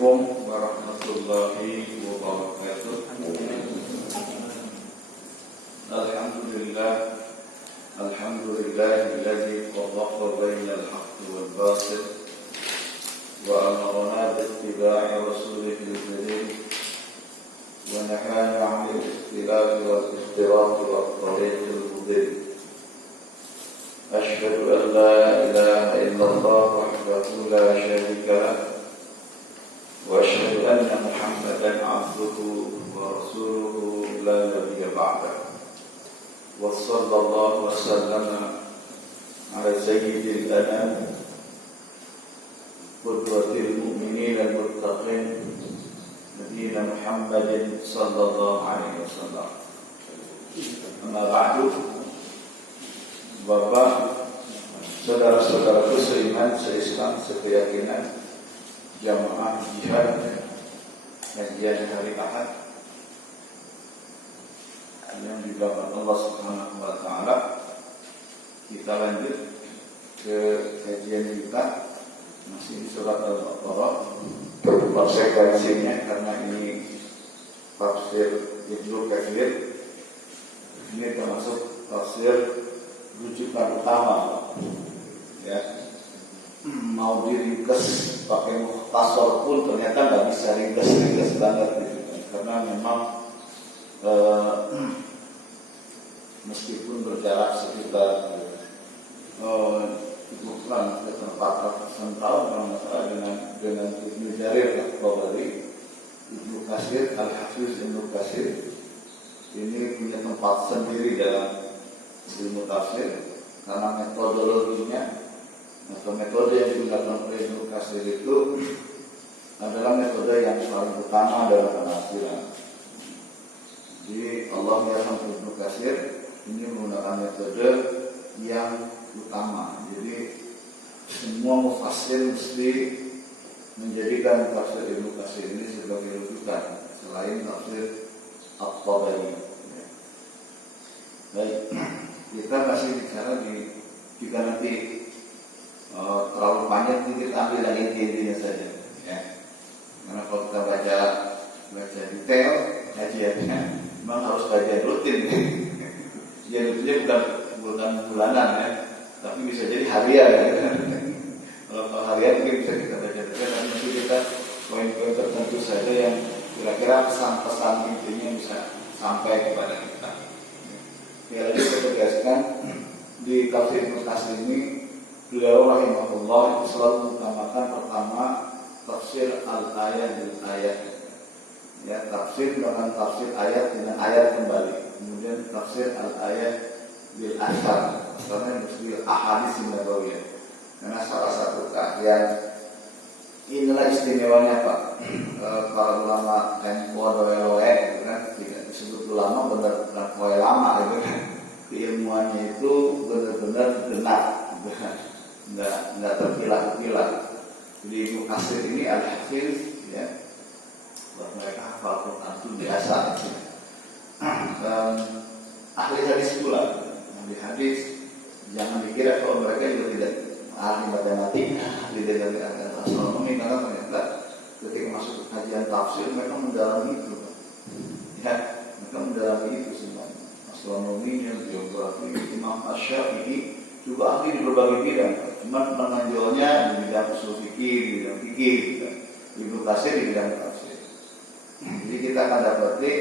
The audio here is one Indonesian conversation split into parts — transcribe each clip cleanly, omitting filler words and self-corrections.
Assalamualaikum warahmatullahi wabarakatuh. Alhamdulillahilladzi farraqa bainal haqqi wal batil wa amarna bi ittiba'i rasulihil karim wa nahana 'anil ikhtilafi wal iftiraqi wat tariqil mudil. Asyhadu an la ilaha illallah wahdahu la syarika lahu وأشهد أن محمدا عبده ورسوله لا نبي بعده وصلى الله وسلم على سيد الأنام قدوة المؤمنين المتقين نبينا محمد صلى الله عليه وسلم. أما بعد, Bapak, saudara-saudaraku seiman, seislam, sekeyakinan, jamaah jihad kajian hari Ahad yang dilakukan Allah Subhanahu wa taala. Kita lanjut ke kajian kita masih di surat Al-Baqarah, konsekuensinya karena ini tafsir Ibnu Katsir, ini termasuk tafsir rujukan utama, ya. Mau diringkes pakai mukhtasar pun ternyata nggak bisa ringkes banget gitu kan. Karena memang meskipun berjarak sekitar bukan sekitar 400 tahun kalau nggak salah dengan Ibnu Jarir At-Tabari, Ibnu Katsir, Al-Hafiz Ibnu Katsir ini punya tempat sendiri dalam ilmu tafsir karena metodologinya atau metode yang digunakan oleh Ibnu Katsir itu adalah metode yang paling utama dalam penafsiran. Jadi Allah yang Ibnu Katsir ini menggunakan metode yang utama. Jadi semua mufassir mesti menjadikan tafsir Ibnu Katsir ini sebagai rujukan selain tafsir At-Tabari. Baik, kita masih bicara jika nanti terlalu panjang kita ambil yang inti-intinya saja, ya. Karena kalau kita baca detail kajiannya, memang harus kajian rutin. Kajian rutinnya bukan bulanan, ya, tapi bisa jadi harian, ya. Kalau harian mungkin bisa kita baca detail, tapi nanti kita poin-poin tertentu saja yang kira-kira pesan-pesan intinya bisa sampai kepada kita. Ya, lagi saya tegaskan di tafsir Ibnu Katsir ini, beliau rahimahullah itu selalu mengutamakan pertama tafsir al-ayat bil ayat, ya, tafsir dengan tafsir ayat dengan ayat kembali, kemudian tafsir al-ayat bil asar, karena mesti ahadits nabawiyah. Karena salah satu kajian inilah istimewanya Pak, para ulama NU doa kan tidak disebut ulama benar-benar lama gitu kan, keilmuannya itu benar-benar benar. Nggak terpilah-pilah. Jadi Ibnu Katsir ini Al-Hafiz, ya, buat mereka hafal Quran itu biasa. Ahli hadis pula. Ahli hadis jangan dikira kalau mereka juga tidak ahli matematika, tidak ahli astronomi, karena ternyata ketika masuk ke kajian tafsir mereka mendalami itu, ya, mereka mendalami itu semuanya. Astronominya, geografi. Imam Asy-Syafi'i juga ahli di berbagai bidang, cuma menonjolnya di bidang usul fikih, di bidang fikih, gitu. Ibnu Katsir di bidang tafsir. Jadi kita akan dapati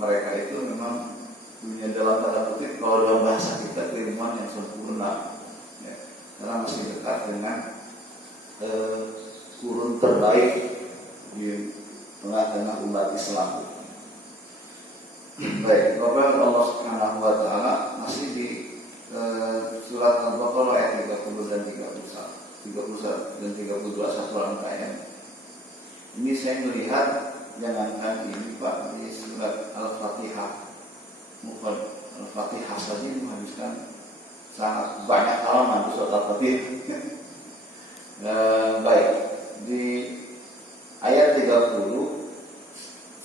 mereka itu memang punya dalam tanda kutip kalau dalam bahasa kita keilmuan yang sempurna, ya, karena masih dekat dengan kurun terbaik di tengah-tengah umat Islam. Baik, Bapak Allah Subhanahu wa taala masih di surat Al-Baqarah ayat 30 dan 31 dan 32 satu rangkaian. Ini saya melihat jangankan ini Pak, di surat Al-Fatihah, Al-Fatihah saja menghabiskan sangat banyak halaman di surat Al-Fatihah. Baik, di ayat 30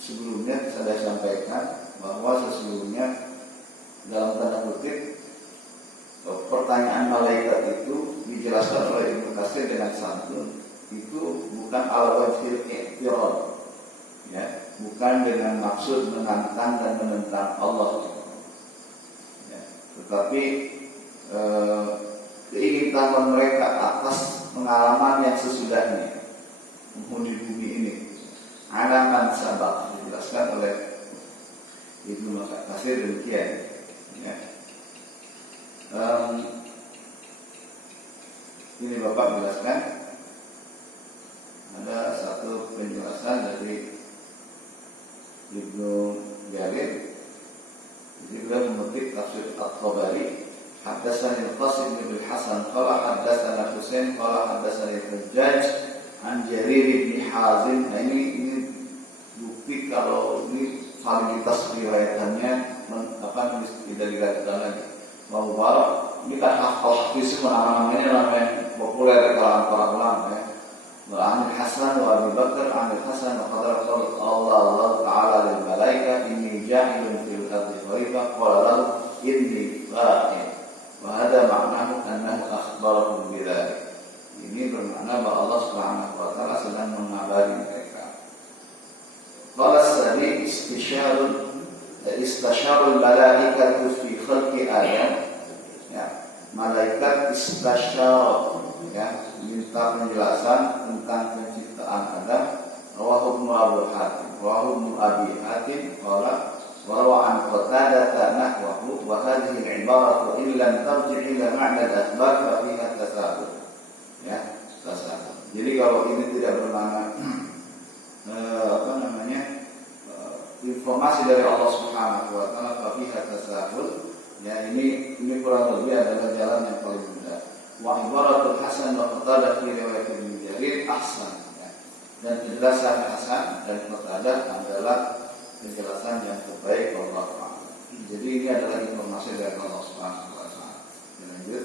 sebelumnya saya sampaikan bahwa sesungguhnya dalam tanda kutip pertanyaan malaikat itu dijelaskan oleh Ibnu Katsir dengan santun, itu bukan ala wajhil bukan dengan maksud menantang dan menentang Allah, ya, tetapi keinginan mereka atas pengalaman yang sesudahnya menghuni bumi ini. Alaman sabak dijelaskan oleh Ibnu Katsir demikian, ya. Ini Bapak jelaskan ada satu penjelasan dari Ibnu Jarir. Jadi beliau memetik tafsir At-Tabari. Haddatsani Al-Qasim bin Hasan qala haddatsana Husain qala haddatsani Hajjaj an Jarir bin Hazim. Nah, ini bukti kalau ini validitas riwayatannya tidak diragukan lagi. Bahwa ini kan hafiz namanya populer di kalangan para ulama, ya. An Hasan wa Abi Bakar an Hasan wa qala Allah Ta'ala lil malaika inni ja'ilun fil ardi khalifah qala lahu inni qa'im. Wa hadha ma'nahu annahu akhbarahum bidzalik. Ini bermakna bahwa Allah Subhanahu wa taala sedang mengabari mereka. Qala as-Sadi istasyarul malaikatu fi khalqi Adam. Ya, malaikat istasyara, ya, minta penjelasan tentang penciptaan Adam. Rawahu Ibnu Abi Hatim qala wa an Qatadah nahwahu wa hadhihi al-ibaratu illa tarji' ila ma'na al-akhbar fa fiha tasahul. Ya, tasahul. Jadi kalau ini tidak bermakna informasi dari Allah Subhanahu wa taala fa fiha tasahul. Ya, ini kurang lebih adalah jalan yang paling mudah. Wa ibaratul Hasan wa Qatadah fi riwayat Ibnu Jarir ahsan, ya. Dan penjelasan Hasan dan Qatadah adalah penjelasan yang terbaik Allah Ta'ala. Jadi ini adalah informasi dari Allah Subhanahu wa taala. Lanjut.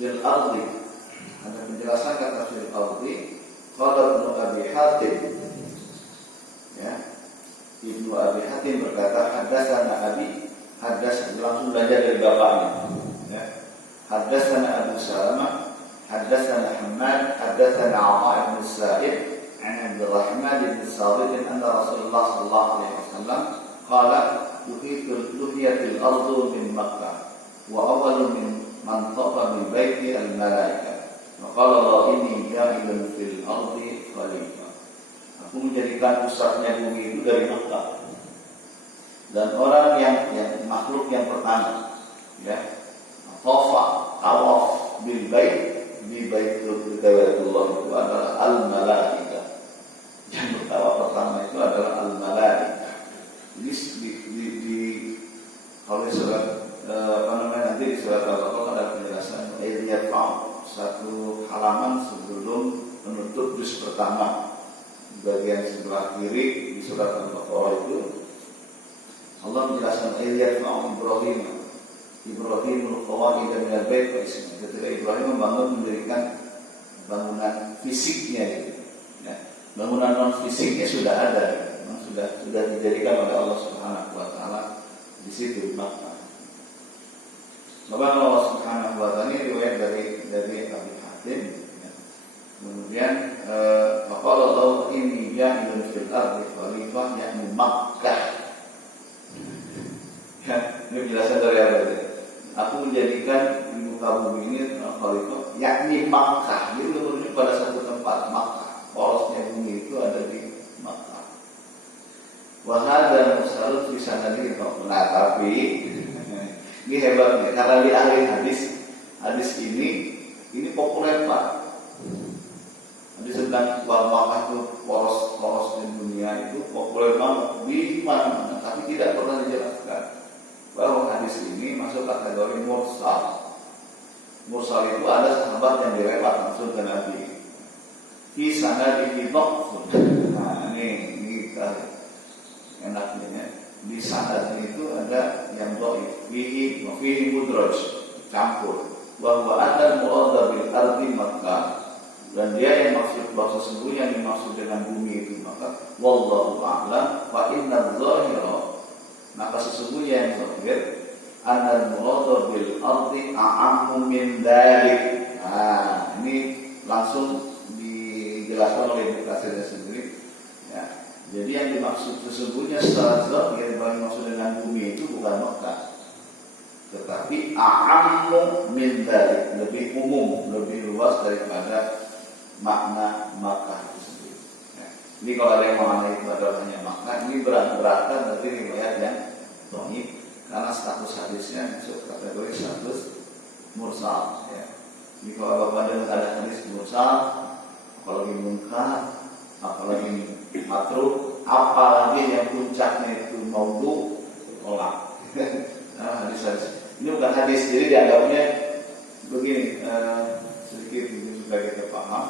Fil ardi. Ada penjelasan kata fil ardi qala Ibnu Abi Hatim. Ya. Ibnu Abi Hatim berkata haddatsana Abi langsung belajar dari bapaknya, ya. Haddatsana Abu Salamah, haddatsana Hammad, haddatsana Atha bin Sa'id an Abdurrahman bin Sabit anna Rasulullah sallallahu alaihi wasallam qala luhiyatil ardu min Makkah wa awwalu man tafa bil baiti al malaika wa qala Allah inni ja'ilun fil ardi khalifah. Aku menjadikan pusatnya bumi itu dari Makkah. Dan orang yang makhluk yang pertama, ya, tawaf bil bait di Baitul Baitullah itu adalah al malaika. Yang pertama itu adalah al malaika. Jadi di kalau surat nanti di surat Al-Baqarah ada penjelasan ayat satu halaman sebelum menutup juz pertama bagian sebelah kiri di surat Al-Baqarah itu. Allah menjelaskan ayat Ibrahim al-Qawaid min al-bait wa ismi. Ketika Ibrahim mendirikan bangunan fisiknya itu, ya. Bangunan non fisiknya sudah ada, sudah dijadikan oleh Allah Subhanahu wa taala di situ Makkah. Maka Allah Subhanahu wa taala ini riwayat dari Abi Hatim, ya. Kemudian faqala Allah inni ja'ilun fil ardi khalifah, yakni Makkah. Ya, ini penjelasan dari apa ini? Aku menjadikan di muka bumi ini khalifah, yakni Makkah. Jadi menunjuk pada satu tempat, Makkah. Porosnya bumi itu ada di Makkah. Wahada musalut bisa nanti. Nah, tapi ini hebatnya karena di ahli hadis ini populer Pak. Hadis tentang bahwa Makkah itu poros di dunia itu populer banget di mana-mana, tapi tidak pernah dijelaskan bahwa hadis ini masuk kategori mursal. Mursal itu ada sahabat yang direwat langsung ke Nabi. Fi sanadihi dhafun. Nah, ini enaknya, ya. Di sanad itu ada yang dhaif, fihi mudraj, campur. Bahwa ada murad bil ardi Makkah, dan dia yang maksud bahasa sesungguhnya yang dimaksud dengan bumi itu maka wallahu a'lam fa inna dzahira. Maka sesungguhnya yang zahir anal murad bil ardi a'ammu min dzalik. Nah, ini langsung dijelaskan oleh Ibnu Katsir sendiri, ya. Jadi yang dimaksud sesungguhnya secara zahir yang dimaksud dengan bumi itu bukan Mekah, tetapi a'ammu min dzalik, lebih umum, lebih luas daripada makna Makkah itu sendiri. Ya. Ini kalau ada yang mengenai itu adalah hanya Makkah, ini berat-beratan dari riwayat yang dhaif karena status hadisnya masuk kategori status mursal. Ya. Jadi kalau Bapak ada hadis mursal, apalagi munkar, apalagi matruh, apalagi yang puncaknya itu maudhu, tolak. Nah, hadis-hadis ini bukan hadis, jadi dianggapnya begini, sedikit supaya kita paham.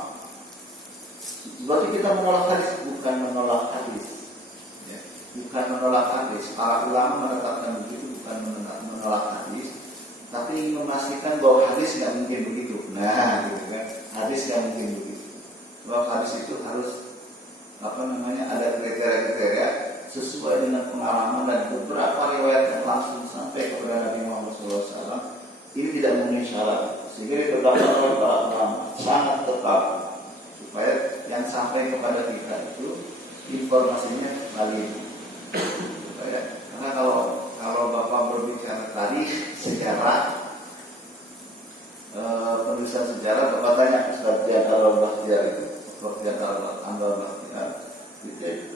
Berarti kita menolak hadis, bukan menolak hadis, ya. Bukan menolak hadis. Para ulama menetapkan begitu, bukan menolak hadis, tapi ingin memastikan bahwa hadis nggak mungkin begitu. Nah, gitu kan, hadis nggak mungkin begitu. Bahwa hadis itu harus ada kriteria-kriteria sesuai dengan pengalaman dan beberapa riwayat yang langsung sampai kepada Nabi Muhammad SAW. Ini tidak memenuhi syarat, sehingga ditetapkan oleh para ulama sangat tepat supaya yang sampai kepada kita itu informasinya valid. Karena kalau Bapak berbicara tarikh sejarah, penulisan sejarah, Bapak tanya Ustaz Ja'far al-Bahtiar itu, Prof. Ja'far al-Bahtiar,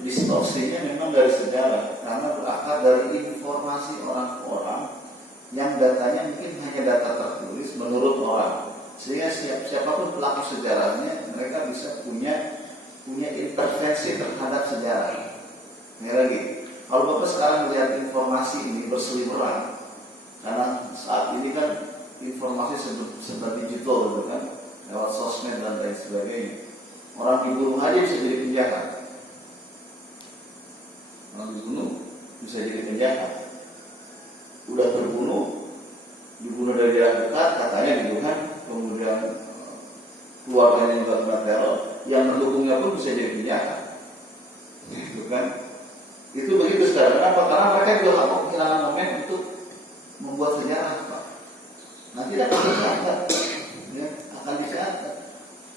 distorsinya memang dari sejarah karena berakar dari informasi orang-orang yang datanya mungkin hanya data tertulis menurut orang, sehingga siapapun pelaku sejarahnya mereka bisa punya intervensi terhadap sejarah. Ini lagi, kalau Bapak sekarang melihat informasi ini berseliweran, karena saat ini kan informasi serba digital gitu kan, lewat sosmed dan lain sebagainya. Orang dibunuh aja bisa jadi penjahat. Orang dibunuh bisa jadi penjahat. Udah dibunuh dari daerah dekat, katanya dibunuh, kemudian keluarganya juga kena teror, yang mendukungnya pun bisa jadi penjahat. Gitu kan? Itu begitu sekarang. Kenapa? Karena mereka juga akan kehilangan momen untuk membuat sejarah, Pak. Nanti akan dicatat, ya, akan dicatat.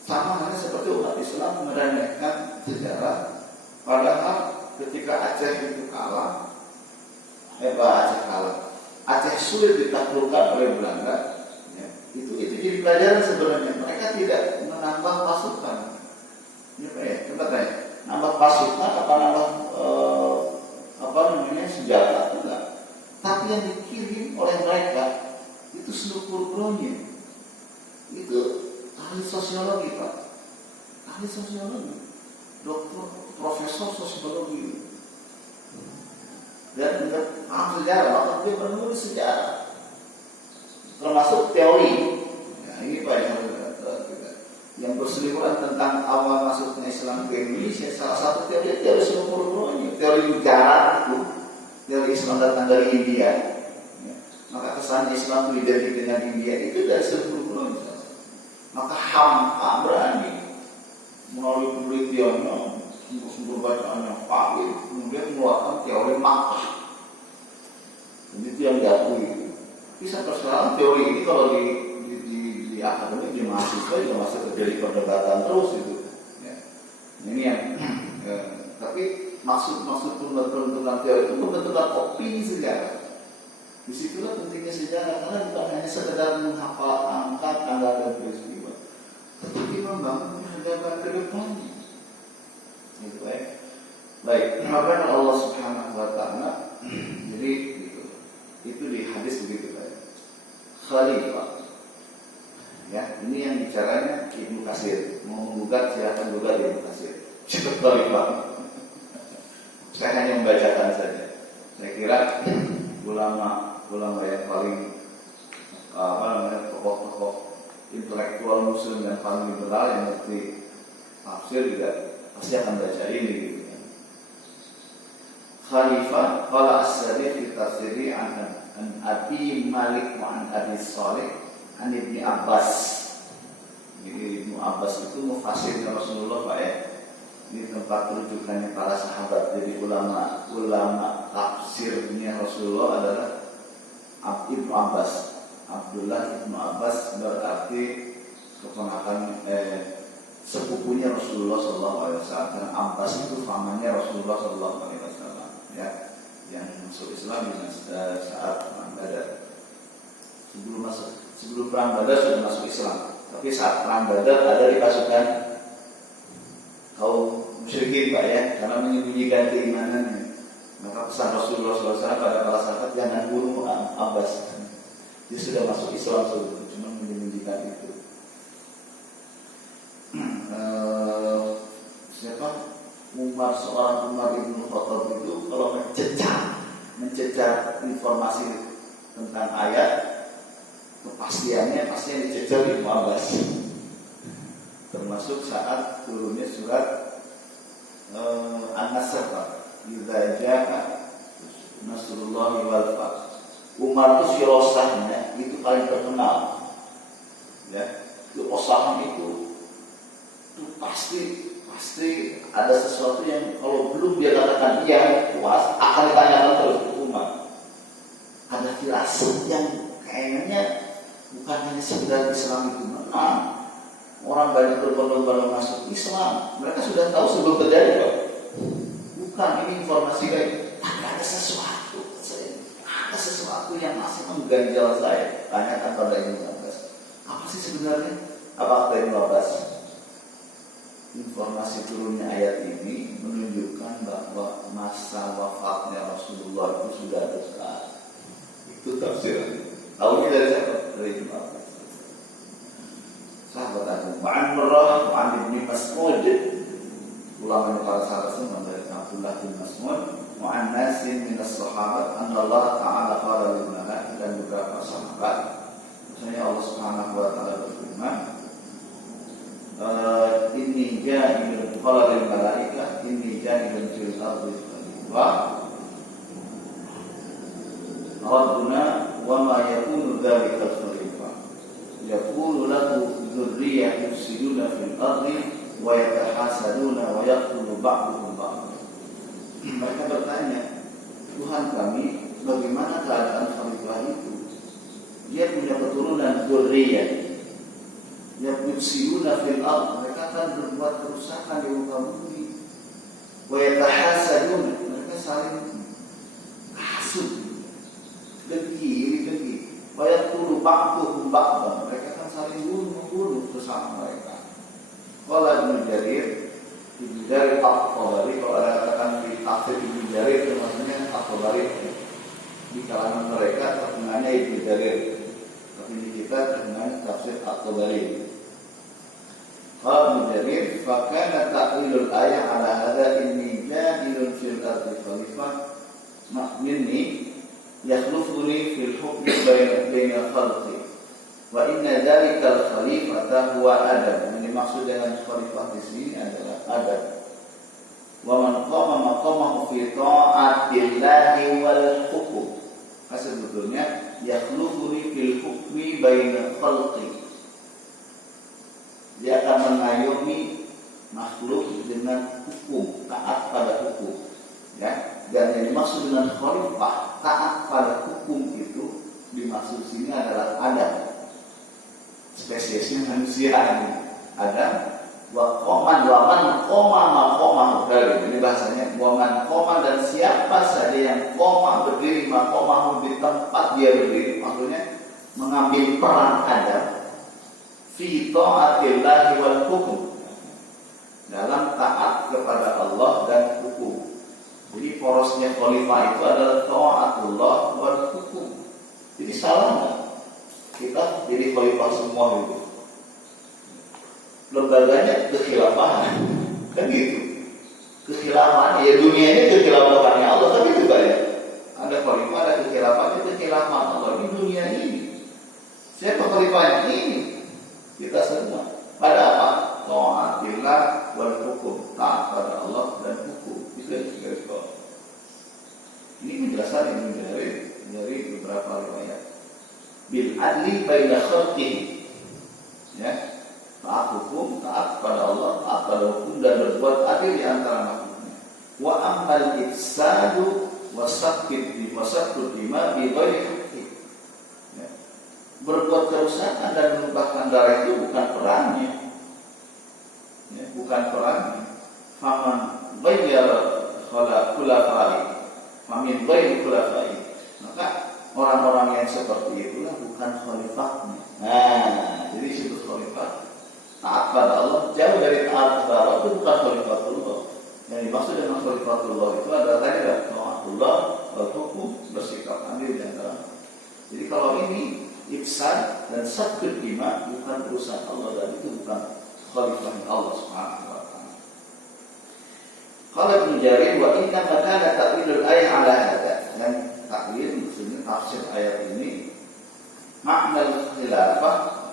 Sama halnya seperti umat Islam meremehkan sejarah, padahal ketika Aceh itu kalah, Aceh sulit ditaklukkan oleh Belanda, ya, itu jadi pelajaran sebenarnya. Mereka tidak menambah pasukan, ya, coba tanya, nambah pasukan apa nambah senjata enggak, tapi yang dikirim oleh mereka itu seluruh kronya, itu ahli sosiologi, Pak, ahli sosiologi, dokter, profesor sosiologi, dan paham sejarah, maka dia menulis sejarah, termasuk teori. Nah, ini Pak yang berseliweran tentang awal masuknya Islam ke Indonesia. Salah satu teori seluruh-seluruhnya, teori negara itu, teori Islam datang dari India. Ya. Maka kesan Islam itu identik dengan India itu dari seluruh-seluruhnya. Maka hamka berani melalui penelitiannya, sumber bacaan yang valid, kemudian mengeluarkan teori Makkah. Itu yang diakui. Bisa terserah teori ini kalau di akademik, di mahasiswa juga masih terjadi perdebatan terus itu. Ya. Ini yang tapi maksud pembentukan teori itu pembentukan opini sejarah. Disitulah pentingnya sejarah, karena bukan hanya sekedar menghafal angka, tanggal dan peristiwa, tetapi membangun peradaban ke depannya. Gitu, baik. Kemudian Allah Subhanahu Wa Taala, jadi itu di hadis begitu, baik. Khalifah. Ya, ini yang bicaranya Ibnu Katsir. Mau menggugat silakan gugat Ibnu Katsir. Cepat Khalifah. Saya hanya membacakan saja. Saya kira ulama yang paling tokoh-tokoh intelektual muslim yang paling liberal yang ngerti tafsir juga pasti akan baca ini gitu kan. Khalifah qala as-Sadiq fi tafsiri an Abi Malik wa an Abi Shalih an Ibnu Abbas. Jadi Ibnu Abbas itu mufasirnya Rasulullah, Pak, ya. Ini tempat rujukannya para sahabat. Jadi ulama tafsirnya Rasulullah adalah Ibnu Abbas. Abdullah Ibnu Abbas berarti keponakan sepupunya Rasulullah SAW. Karena Abbas Abbas itu pamannya Rasulullah SAW, ya, yang masuk Islam di saat perang Badar. Sebelum perang Badar sudah masuk Islam, tapi saat perang Badar ada di pasukan kaum musyrikin, Pak, ya, karena menyembunyikan keimanannya. Maka pesan Rasulullah SAW pada para sahabat, jangan bunuh Abbas. Dia sudah masuk Islam sebelum, cuma menyembunyikan itu. Seorang Umar bin Khattab itu kalau mencecar informasi tentang ayat, kepastiannya pasti yang dicecar Ibnu Abbas. Termasuk saat turunnya surat An-Nasr, idza jaa nasrullahi wal fath. Umar itu firasahnya itu paling terkenal, ya. Firasah itu pasti ada sesuatu yang kalau belum dia katakan iya puas akan ditanyakan terus Umar. Ada firasat yang kayaknya bukan hanya sekedar Islam itu menang, orang banyak berbondong-bondong masuk Islam, mereka sudah tahu sebelum terjadi, Pak. Bukan, ini informasi baik, tapi ada sesuatu yang masih mengganjal saya. Tanyakan pada Ibnu Abbas, apa sih sebenarnya? Apa kata Ibnu Abbas? Informasi turunnya ayat ini menunjukkan bahwa masa wafatnya Rasulullah itu sudah dekat. Itu tafsir. Tahunya dari siapa? Dari Ibnu Abbas. Sahabat Abu Murrah, Ibnu Mas'ud, ulama para sahabat semua dari Abdullah bin Mas'ud, Nasin min as-sahabat, anna Allah Ta'ala qala lil malaikati, dan beberapa sahabat. Misalnya Allah Subhanahu wa taala berfirman, inni ja'ilun qala lil malaikah inni ja'ilun fil ardi khalifah rabbuna wa ma yakunu dzalika khalifah yaqulu lahu dzurriyyatun yufsiduna fil ardi wa yatahasaduna wa yaqtulu ba'duhum ba'd. Mereka bertanya, Tuhan kami, bagaimana keadaan khalifah itu? Dia punya keturunan dzurriyyah, yufsiduna fil ardh, mereka akan berbuat kerusakan di muka bumi. Wa yatahasadun, mereka saling hasud, dengki. Wa yaqtulu ba'duhum ba'dan, mereka akan saling bunuh bersama mereka. Qala Ibnu Jarir At-Tabari, kalau ada katakan di tafsir Ibnu Jarir itu maksudnya At-Tabari, di kalangan mereka terkenalnya Ibnu Jarir, tapi di kita terkenal tafsir At-Tabari. Qala Ibnu Jarir, fa kana ta'wilul ayat ala hadza inni ja'ilun fil ardi khalifah minni yakhlufuni fil hukmi baina khalqi wa inna dzalika al-khalifata huwa Adam. Yang dimaksud dengan khalifah di sini adalah Adam. Wa man qama maqamahu fi ta'atillahi wal hukum. Sebetulnya yakhlufuni fil hukmi baina khalqi, dia akan mengayomi makhluk dengan hukum, taat pada hukum, ya. Dan yang dimaksud dengan khalifah, taat pada hukum itu dimaksud sini adalah Adam, spesiesnya manusia ini. Adam wa man qoma ini bahasanya wa man qoma, dan siapa saja yang qoma berdiri maqamahu di tempat dia berdiri, maksudnya mengambil peran Adam fi ta'atillahi wal hukum, dalam taat kepada Allah dan hukum. Jadi porosnya khalifah itu adalah ta'atullah wal hukum. Jadi salah nggak kita jadi khalifah semua itu? Lembaganya kekhilafahan, kan gitu. Kekhilafahan, ya dunia ini kekhilafahannya Allah, tapi juga ya ada khalifah, ada kekhilafahan Allah ini dunia ini. Siapa khalifahnya? Ini kita semua. Pada apa? Ta'atillah wal hukum, taat pada Allah dan hukum. Itu yang garis bawah. Ini penjelasan yang dari beberapa riwayat. Bil adli baina khalqihi, ya. Taat hukum, taat pada Allah, taat pada hukum, dan berbuat adil di antara makhluknya. Wa ammal ifsadu wasaqid bima bi ghairi haqqi. Berbuat kerusakan dan menumpahkan darah itu bukan perannya, ya, bukan perannya. Faman ghayyara khulafai famin ghairi khulafai, maka orang-orang yang seperti itulah bukan khalifahnya. Nah, jadi disebut khalifah taat pada Allah, jauh dari taat kepada Allah, itu bukan khalifatullah. Yang dimaksud dengan khalifatullah itu adalah tadi taatullah wal hukum, bersikap adil dan terang. Jadi kalau ini ifsad dan sabdul bima bukan urusan Allah, dan itu bukan khalifah Allah Subhanahu wa taala. Qala Ibnu Jarir wa inna makana ta'wilul ayat ala hada, dan takwil maksudnya tafsir ayat ini makna khilafah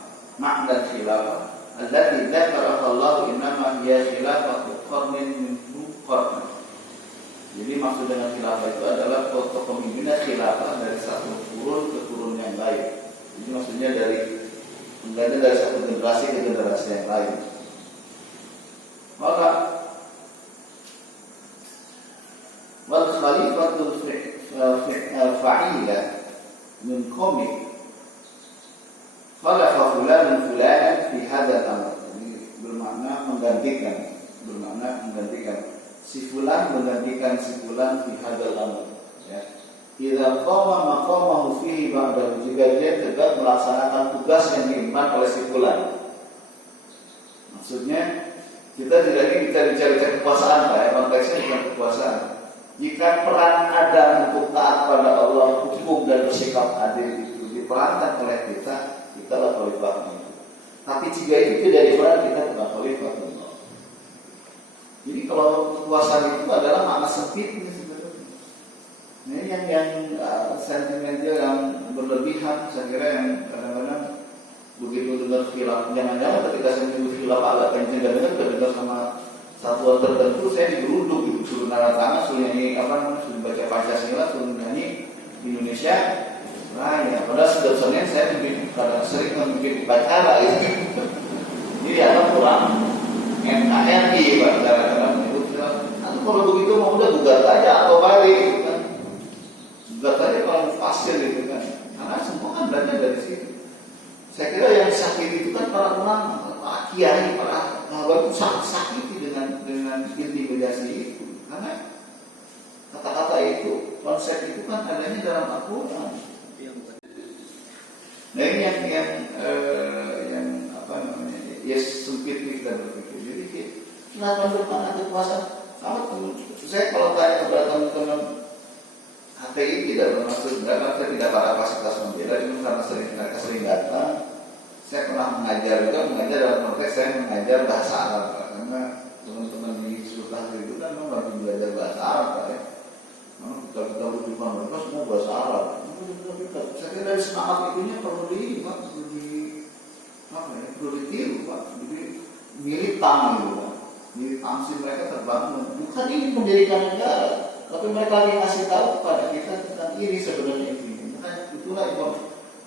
allati dzakaraha Allah innama hiya khilafatu qarnin min qarn. Jadi maksud dengan khilafah itu adalah kepemimpinan khilafah dari satu kurun ke kurun yang lain. Jadi maksudnya dari satu generasi ke generasi yang lain. Maka wal khalifatul fa'ila min qawmi khalafa fulanan fi hadzal amr. Ini bermakna menggantikan si fulan menggantikan si fulan fi hadzal amr, ya. Idza qama maqamahu fihi ba'da, jika dia tegak melaksanakan tugas yang diemban oleh si fulan. Maksudnya kita tidak ingin bicara kekuasaan, Pak, ya. Konteksnya bukan kekuasaan. Jika peran ada untuk taat pada Allah, hukum dan bersikap adil itu diperankan oleh kita, lah khalifahnya. Tapi jika itu tidak diperan, kita bukan khalifah Allah. Jadi kalau kekuasaan itu adalah makna sempitnya sebenarnya. Nah, yang sentimental, yang berlebihan, saya kira yang kadang-kadang begitu dengar khilaf, jangan-jangan ketika saya menyebut khilaf agak kenceng, kadang-kadang terdengar sama satuan tertentu, saya digeruduk gitu, suruh nara tangan, suruh nyanyi suruh baca Pancasila, suruh nyanyi Indonesia. Nah, ya, padahal sudah Senin saya kadang sering memimpin upacara gitu. Jadi ada kurang NKRI, Pak, kadang-kadang menyebut. Kalau begitu mau udah gugat aja atau balik, gitu kan. Gugat aja kalau fasil gitu kan. Karena semua kan belajar dari situ. Saya kira yang sakit itu kan para ulama, para kiai, para sahabat itu sangat sakiti dengan intimidasi itu. Karena kata-kata itu, konsep itu kan adanya dalam Al-Quran. Nah, ini yang apa namanya? Ya sempit kita berpikir. Jadi kenapa bermakna kekuasaan? Saya kalau tanya kepada teman-teman HTI tidak bermaksud karena saya tidak pada kapasitas membela, cuma karena mereka sering datang. Saya pernah mengajar dalam konteks saya mengajar bahasa Arab, karena teman-teman di Sultan itu kan memang lagi belajar bahasa Arab, ya. Kita rujukan mereka semua bahasa Arab. Saya kira dari semangat itunya perlu ditiru, Pak. Jadi militan gitu, Pak. Militansi mereka terbangun. Bukan ini mendirikan negara, tapi mereka lagi ngasih tahu kepada kita tentang ini sebenarnya ini. Nah, itulah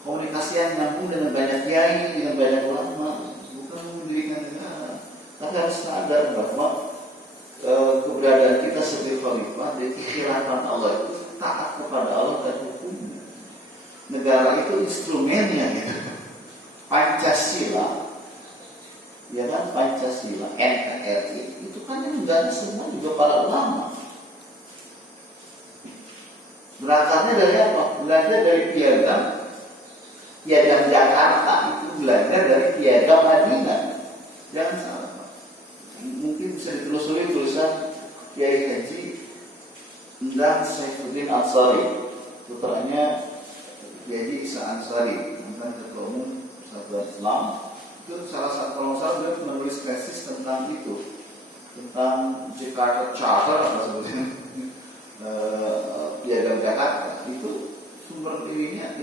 komunikasi yang nyambung dengan banyak kiai, dengan banyak ulama. Bukan mendirikan negara, tapi harus sadar bahwa keberadaan kita sebagai khalifah dan kekhilafan Allah itu taat kepada Allah dan hukumnya. Negara itu instrumennya, gitu. Pancasila, ya kan, Pancasila, NKRI itu kan yang menjadi semua juga para ulama. Berakarnya dari apa? Belajar dari piagam Jakarta, itu belajar dari piagam Madinah. Jangan salah, Pak. Mungkin bisa ditelusuri tulisan Kiai Haji Endang Saifuddin Ansari, putranya Kiai Haji Isa Ansari, mantan ketua umum Persatuan Islam. Itu salah satu, kalau salah dia menulis tesis tentang itu, tentang Jakarta Charter apa sebetulnya, piagam Jakarta. Itu sumber ininya,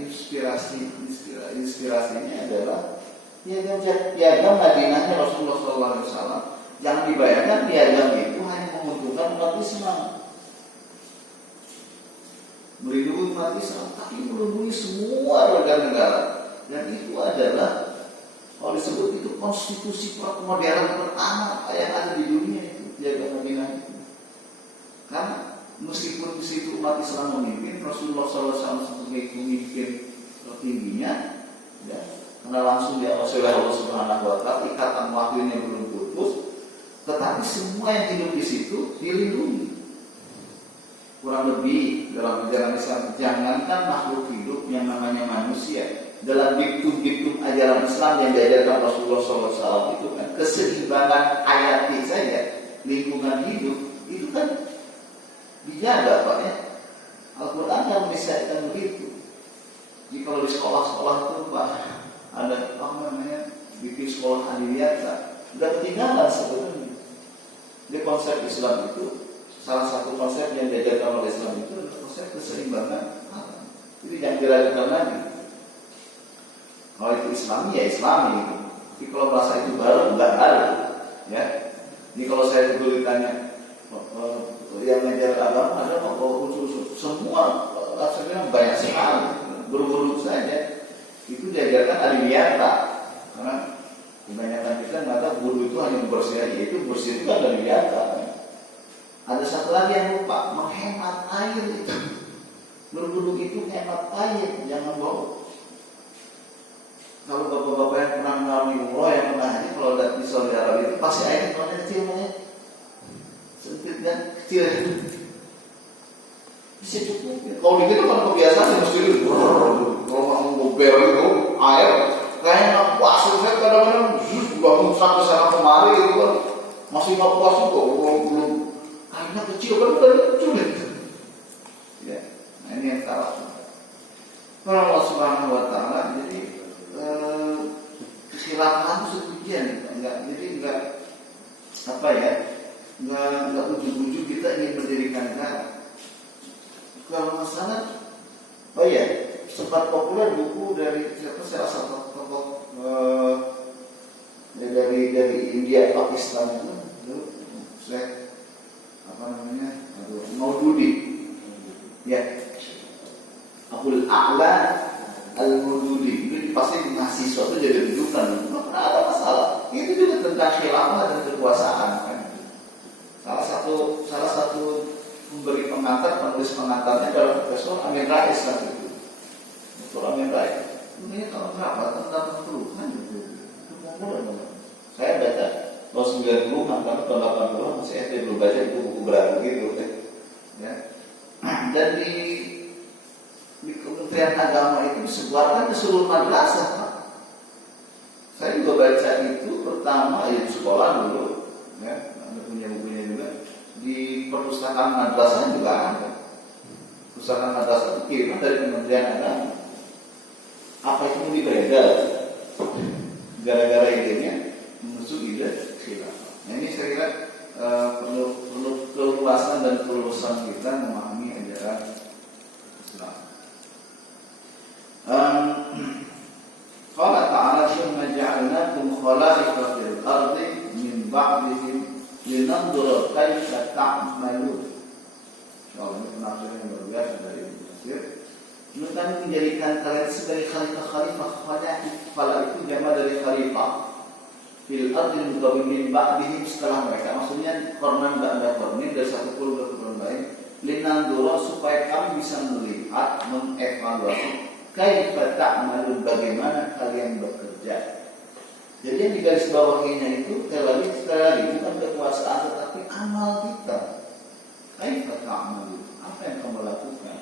inspirasinya adalah piagam Madinahnya Rasulullah SAW. Jangan dibayangkan piagam itu hanya menguntungkan umat Islam, melindungi umat Islam, tapi melindungi semua warga negara. Dan itu adalah, kalau disebut itu konstitusi modern pertama yang ada di dunia, itu piagam Madinah itu. Karena meskipun di situ umat Islam memimpin, Rasulullah SAW sebagai pemimpin tertingginya, ya, karena langsung diawasi oleh Allah Subhanahu wa Ta'ala, ikatan wahyunya belum putus, tetapi semua yang hidup di situ dilindungi. Kurang lebih dalam ajaran Islam, jangankan makhluk hidup yang namanya manusia, dalam diktum-diktum ajaran Islam yang diajarkan Rasulullah SAW itu kan keseimbangan hayati saja, lingkungan hidup itu kan dijaga Pak ya. Al-Quran yang menisahkan begitu. Jadi kalau di sekolah-sekolah itu Pak ada apa namanya bikin sekolah adiliyata, udah ketinggalan sebetulnya. Di konsep Islam itu salah satu konsep yang diajarkan oleh Islam itu adalah konsep keseimbangan alam. Jadi jangan diragukan lagi. Kalau itu Islami ya Islami. Tapi kalau bahasa itu baru enggak baru, ya. Jadi kalau saya dulu ditanya yang mengajar agama ada khusus semua rasanya banyak sekali berurut saja. Itu diajarkan adiliyata karena kebanyakan kita nggak tahu guru itu hanya bersih aja, itu bersih itu kan adiliyata. Ada satu lagi yang lupa, menghemat air itu. Berwudu itu hemat air, jangan bau. Kalau bapak-bapak yang pernah mengalami umroh, yang pernah haji, kalau lihat di Saudi Arabia itu pasti airnya kalau kecil banget, sempit dan kecil. Bisa cukup. Kalau di kita kan kebiasaan mesti kalau mau ngobrol itu air kayaknya puas. Saya kadang-kadang bangun sampai sana kemari itu kan masih nggak puas itu, belum airnya kecil kan udah sulit. Ya, nah ini yang salah. Kalau Allah Subhanahu Wa Taala jadi kesilapan itu sebagian, enggak apa ya, enggak ujuk-ujuk kita ingin mendirikan negara. Kalau masalah, oh ya, sempat populer buku dari siapa salah satu tokoh dari India Pakistan itu saya apa namanya, Maududi, ya, Abdul A'la Al-Maududi itu pasti mahasiswa itu jadi rujukan, nggak pernah ada masalah. Itu juga tentang khilafah dan kekuasaan kan. Salah satu memberi pengantar, penulis pengantarnya adalah Profesor Amin Rais kan itu. Profesor Amin Rais. Ini tahun berapa? Tahun 80-an gitu. Itu ngomong. Saya baca tahun 90-an, karena tahun 80-an masih SD belum baca itu buku berat gitu. Ya. Dan di Kementerian Agama itu disebarkan ke seluruh madrasah. Pak. Saya juga baca itu pertama ya di sekolah dulu, ya, ada punya bukunya juga. Di perpustakaan madrasah juga ada. Perpustakaan madrasah itu kiriman dari Kementerian Agama. Apa itu mau diberedar? Gara-gara idenya menusuk ide khilafah. Nah ini saya kira perlu keluasan dan kelulusan kita memahami ajaran Islam. Qala ta'ala summa ja'alnakum khala'ifa fil ardi min ba'dihim linanzura kaifa ta'malun. Insyaallah ini penafsiran yang luar biasa dari Ibnu Katsir. Kami menjadikan kalian sebagai khalifah itu jama dari khalifah fil ardi min ba'dihim, setelah mereka, maksudnya korban ba'da korban dari satu keluarga ke keluarga lain, linanzura supaya kami bisa melihat, mengevaluasi kaifa ta'malun, bagaimana kalian bekerja. Jadi yang digaris bawahinya itu sekali lagi bukan kekuasaan tetapi amal kita. Kaifa ta'malun, apa yang kamu lakukan?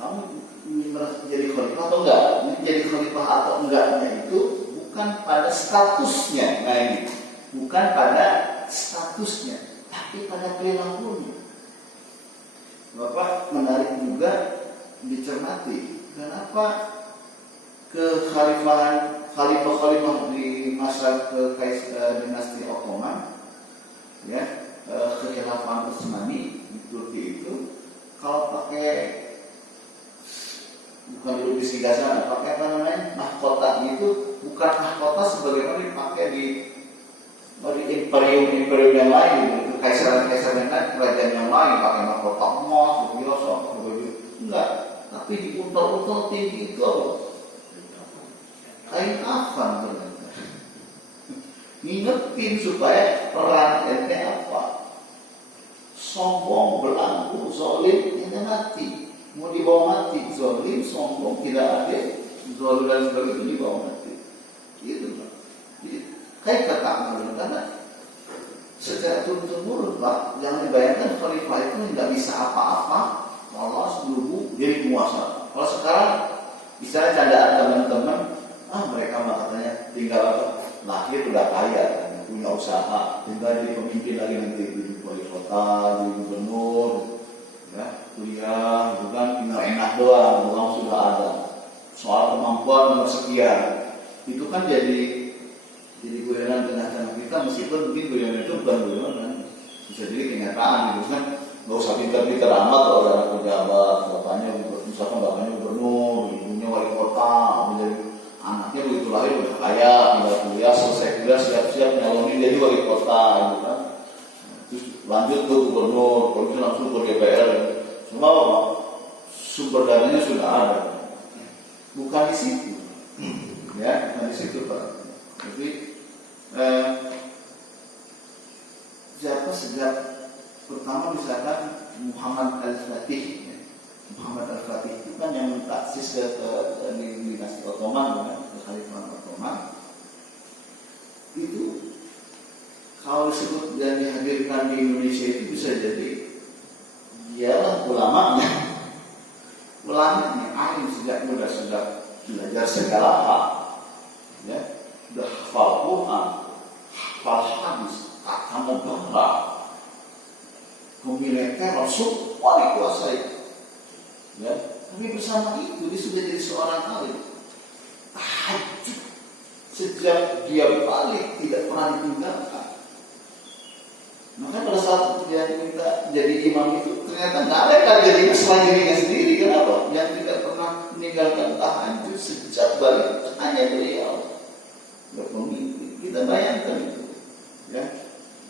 Kamu menjadi khalifah atau enggak? Menjadi khalifah atau enggaknya itu bukan pada statusnya. Nah ini bukan pada statusnya, tapi pada perilakunya. Bapak menarik juga dicermati. Kenapa khalifah di masa dinasti Ottoman, ya, kekhilafan Utsmani di Turki itu, kalau pakai bukan dulu di sana, pakai apa namanya, mahkota itu bukan mahkota sebagaimana dipakai di imperium yang lain, kekaisaran yang lain, kerajaan yang lain pakai mahkota emas, biasa, enggak. Tapi di untal-untal tinggi itu kain kafan ternyata. Ngingetin supaya peran ente apa? Sombong, berlaku, zalim, ente mati. Mau dibawa mati, zalim, sombong, tidak adil, zalim dan sebagainya dibawa mati. Gitu Pak. Jadi kayak kata amal, karena secara turun-temurun, Pak. Jangan dibayangkan khalifah itu nggak bisa apa-apa, lolos dulu jadi penguasa. Kalau sekarang, misalnya candaan teman-teman, mereka mah katanya tinggal apa? Lahir udah kaya, punya usaha, tinggal jadi pemimpin lagi nanti jadi wali kota, jadi gubernur, ya, kuliah, gitu kan, tinggal enak doang, uang sudah ada. Soal kemampuan nomor sekian, itu kan jadi guyonan tengah-tengah kita, meskipun mungkin guyonan itu bukan guyonan, bisa jadi kenyataan gitu kan. Nggak usah pintar-pintar amat kalau anak pejabat, misalkan bapaknya gubernur, ibunya wali kota, menjadi anaknya begitu lahir udah kaya, tinggal kuliah, selesai kuliah siap-siap nyalonin jadi wali kota, gitu kan. Terus lanjut ke gubernur, kalau bisa langsung ke DPR, semua apa? Sumber dananya sudah ada, bukan di situ, ya, bukan di situ Pak. Jadi siapa sejak pertama misalkan Muhammad Al-Fatih, ya. Muhammad Al-Fatih itu kan yang taksis ke dinasti Ottoman, kan? Ke Khalifah Ottoman. Itu kalau disebut dan dihadirkan di Indonesia itu bisa jadi dialah ulamanya. Ulamanya alim sejak muda sudah belajar segala hal, ya, sudah hafal Quran, hafal hadis, kata mubarak, memiliki Rasul, dikuasai, ya. Tapi bersama itu dia sudah jadi seorang alim. Tahajud sejak dia balik tidak pernah ditinggalkan. Maka pada saat dia minta jadi imam itu ternyata nggak ada yang jadi selain dirinya sendiri. Kenapa? Yang tidak pernah meninggalkan tahajud sejak balik hanya beliau. Pemimpin, kita bayangkan itu, ya.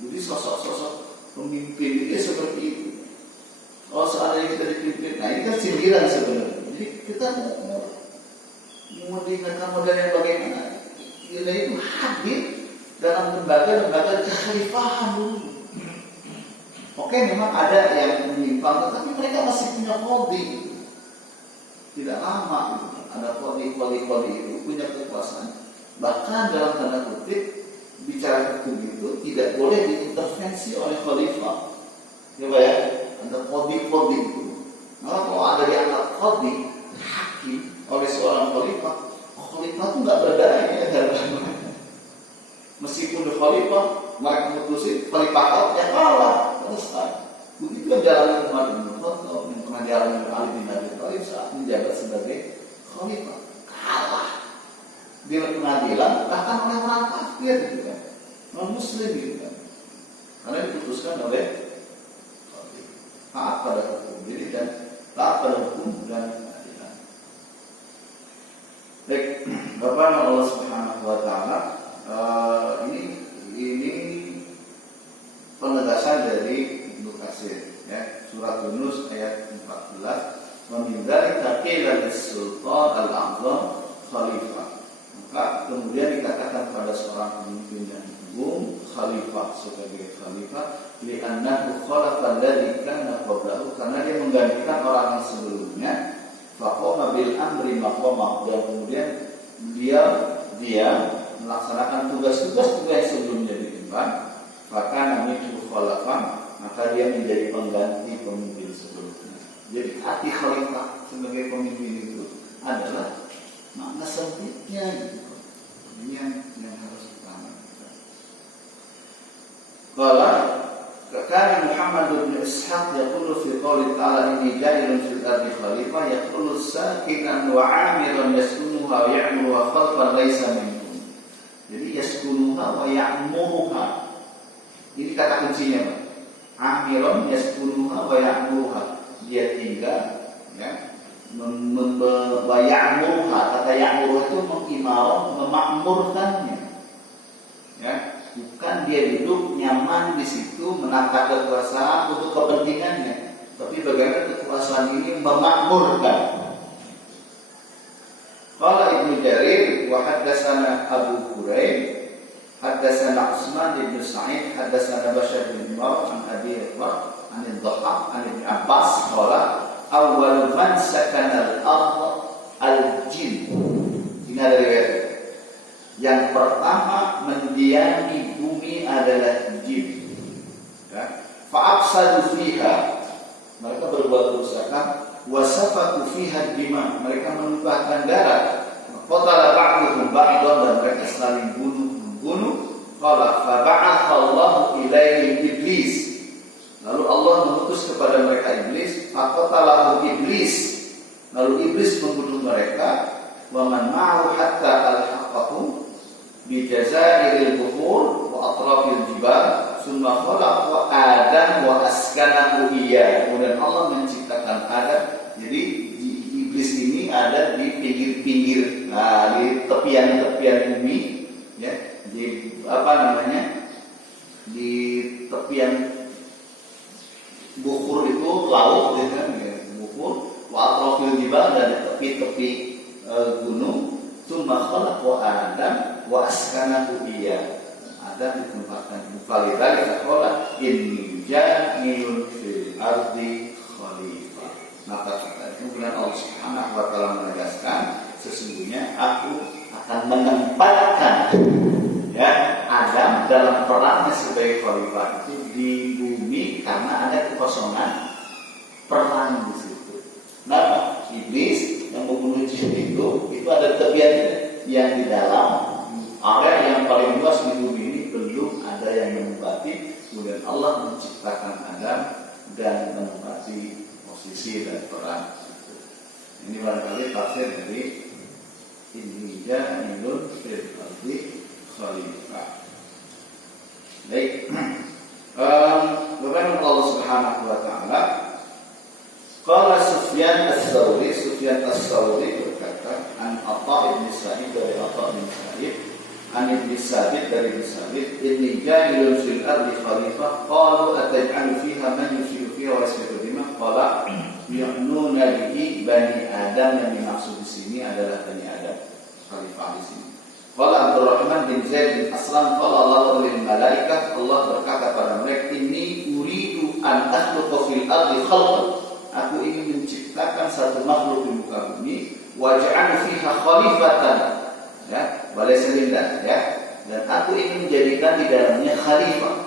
Jadi sosok-sosok pemimpin itu seperti itu. Kalau seandainya kita dipimpin, nah ini kan sindiran sebenarnya. Jadi kita mau diingatkan model yang bagaimana? Dia itu hadir dalam lembaga-lembaga kekhalifahan dulu. Oke, memang ada yang menyimpang, tetapi mereka masih punya kode. Tidak lama gitu. Ada kode itu punya kekuasaan. Bahkan dalam tanda kutip bicara hukum itu tidak boleh diintervensi oleh khalifah. Ya Pak ya, ada kode itu. Nah, kalau ada yang angkat kode hakim oleh seorang khalifah itu nggak berdaya dalam meskipun khalifah mereka memutusin khalifah yang kalah. Selesai. Begitu jalan kemarin Khattab yang pernah dialami Ali bin Abi Thalib saat menjabat sebagai khalifah, kalah di pengadilan bahkan oleh orang kafir gitu kan, non muslim gitu kan, karena diputuskan oleh taat pada hukum, jadi dan taat pada hukum dan keadilan. Baik, Bapak Allah Subhanahu Wa Taala, ini penegasan dari Ibnu Katsir, ya, surat Yunus ayat 14, "Wa min dzalika qila lis-sultan al-'azam khalifah." Maka kemudian dikatakan pada seorang pemimpin yang agung khalifah sebagai khalifah, li'annahu khalafa alladhi kana qablahu, karena dia menggantikan orang yang sebelumnya, faqama bil amri maqama, dan kemudian dia melaksanakan tugas-tugas yang sebelumnya diemban. Maka namanya khalafah, maka dia menjadi pengganti pemimpin sebelumnya. Jadi arti khalifah sebagai pemimpin itu adalah makna sempitnya gitu. Ini yang harus kita amati. Qala kana Muhammad bin Ishaq yaqulu fi qouli ta'ala inni ja'ilun fil ardi khalifah yaqulu sakinan wa 'amiran yaskunuha wa ya'muru khalfan laysa minkum. Jadi yaskunuha wa ya'muruha. Ini kata kuncinya, Pak. Amiron yaskunuha wa ya'muruha. Dia tinggal, ya, ya'muruha. Kata ya'muruha itu mengimarah, memakmurkannya. Ya, bukan dia duduk nyaman di situ menangkap kekuasaan untuk kepentingannya, tapi bagaimana kekuasaan ini memakmurkan. Qala Ibnu Jarir wa haddatsana Abu Hurairah haddatsana Utsman bin Sa'id haddatsana Bashar bin Umar an Abi Hurairah an Dhahab an Ibnu Abbas qala awwal man sakana al-ardh al-jin. Ini ada riwayat. Yang pertama mendiami bumi adalah jin. afsadu fiha, mereka berbuat kerusakan, wasafaku fiha dima, mereka menumpahkan darah, qatala ba'duhum ba'dan, dan mereka saling membunuh. Qala fa ba'athallahu ilaihim iblis, lalu Allah mengutus kepada mereka iblis, faqatalahu iblis, lalu iblis membunuh mereka, wa man ma'ahu hatta alhaqahum bi jazairil buhur wa atrafil jibal summa khalaqa Adam wa askanahu iya. Kemudian Allah menciptakan Adam. Jadi iblis ini ada di pinggir-pinggir, di tepian-tepian bumi, ya, di di tepian bukur itu laut, ya kan, bukur, wa atrafil jibal, dan tepi-tepi gunung. Summa khalaqa Adam wa askanahu iya. Adam ditempatkan di Falidhalika qala inni ja'ilun fil ardi khalifah. Maka kemudian Allah Subhanahu wa taala menegaskan, sesungguhnya aku akan menempatkan, ya, Adam dalam perannya sebagai khalifah itu di bumi karena ada kekosongan peran di situ. Nah, iblis yang membunuh jin itu ada tepian yang di dalam area yang paling luas di bumi ini belum ada yang menempati. Kemudian Allah menciptakan Adam dan menempati posisi dan peran. Ini barangkali tafsir dari inni ja'ilun fil ardi khalifah. Baik. Bagaimana Allah Subhanahu wa taala? Qala Sufyan Ats-Tsauri berkata, an Atha bin Sa'id dari Atha bin Sa'id, an Ibn Sabit dari Ibn Sabit, inni ja'ilun fil ardi khalifah, qalu ataj'alu fiha man yufsidu fiha wa yasfiku dima, qala yu'nuna bihi bani Adam. Yang dimaksud di sini adalah bani Adam, khalifah di sini. Qala Abdurrahman bin Zaid bin Aslam, qala Allahu lil malaikah, Allah berkata pada mereka, inni uridu an akhluqa fil ardi khalqan, aku ingin menciptakan satu makhluk di muka bumi, waj'al fiha khalifatan, ya, walaysa lillah, ya, dan aku ingin menjadikan di dalamnya khalifah.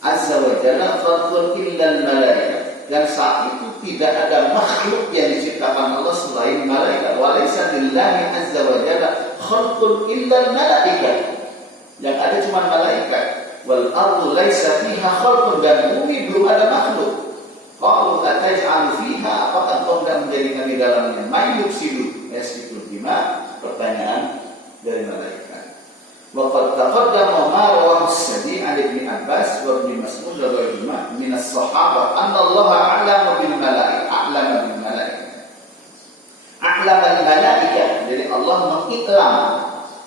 Azza wa jalla khalqun illa al-malaikah, dan saat itu tidak ada makhluk yang diciptakan Allah selain malaikat. Walaysa lillahi azza wa jalla khalqun illa al-malaikah, yang ada cuma malaikat. Wal ardu laysa fiha khalqun, dan bumi belum ada makhluk. Qalu ataj'alu fiha, apakah kau hendak menjadikan di dalamnya may yufsidu yasfiku dima? Pertanyaan dari malaikat. Wa qad taqaddama ma rawahu as-Sadi' an Ibn Abbas wa Ibn Mas'ud radhiyallahu min as-sahabah anna Allah a'lama bil malaikah. A'lama al malaikah, jadi Allah mengiklam,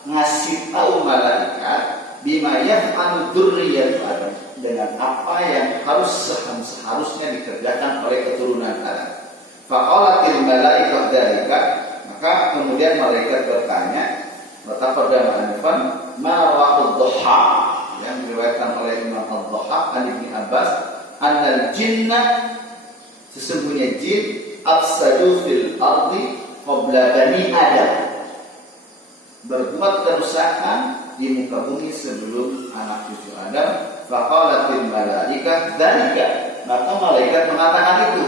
ngasih tahu malaikat bima yaf'alu dzurriyyatu Adam, dengan apa yang seharusnya dikerjakan oleh keturunan Adam. Faqalatil malaikah dzalika, maka kemudian malaikat bertanya, wataqaddama anfan ma rawahu ad-Dhahhak, yang diriwayatkan oleh Imam Ad-Dhahhak an Ibnu Abbas, annal jinna, sesungguhnya jin, afsadu fil ardi qabla bani Adam, berbuat kerusakan di muka bumi sebelum anak cucu Adam. Faqalatil malaikah dzalika, maka malaikat mengatakan itu,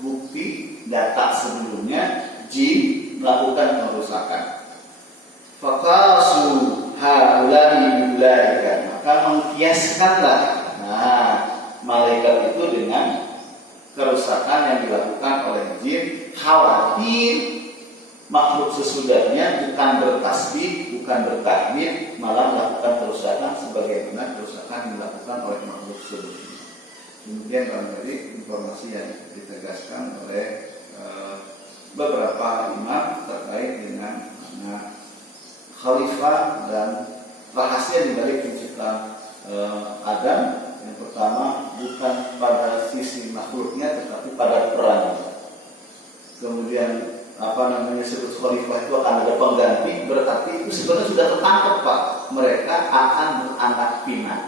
bukti data sebelumnya jin melakukan kerusakan. Faqasu haula'i biulaika, maka mengkiaskanlah malaikat itu dengan kerusakan yang dilakukan oleh jin, khawatir makhluk sesudahnya bukan bertasbih, bukan bertahmid, malah melakukan kerusakan sebagaimana kerusakan yang dilakukan oleh makhluk sebelumnya. Kemudian dari informasi yang ditegaskan oleh beberapa imam terkait dengan khalifah dan rahasia di balik penciptaan Adam. Yang pertama, bukan pada sisi makhluknya tetapi pada perannya. Kemudian disebut khalifah itu akan ada pengganti, berarti itu sebenarnya sudah tertangkap, Pak. Mereka akan beranak pinak.